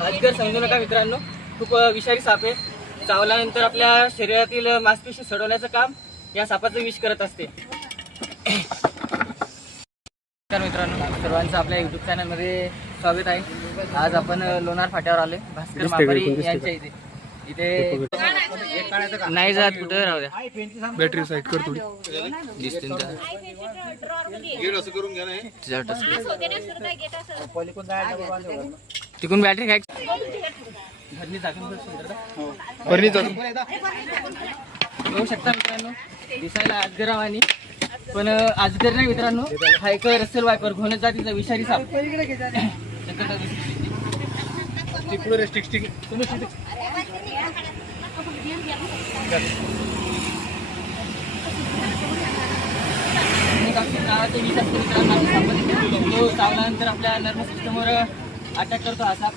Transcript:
अजगर समजू नका मित्रांनो, खूप विषारी साप आहे. चावल्यानंतर आपल्या शरीरातील मांसपेशी सडवण्याचं काम या सापाचं विष करत असते. नमस्कार मित्रांनो, सर्वांचं आपल्या युट्यूब चॅनलमध्ये स्वागत आहे. आज आपण लोणार फाट्यावर आले भास्कर मापारी यांच्या इथे नाही जात कुठे राहू द्या. बॅटरी साईड कर थोडी दिसते तिकून बॅटरी घ्यायची बघू शकता मित्रांनो, दिसायला अजगरावानी पण अजगर नाही मित्रांनो, हा एक रसेल वायपर घोणस जातीचा विषारी साप. नावाचे विष असते मित्रांनो. तो चावल्यानंतर आपल्या नर्वस सिस्टमवर अटॅक करतो हा साप.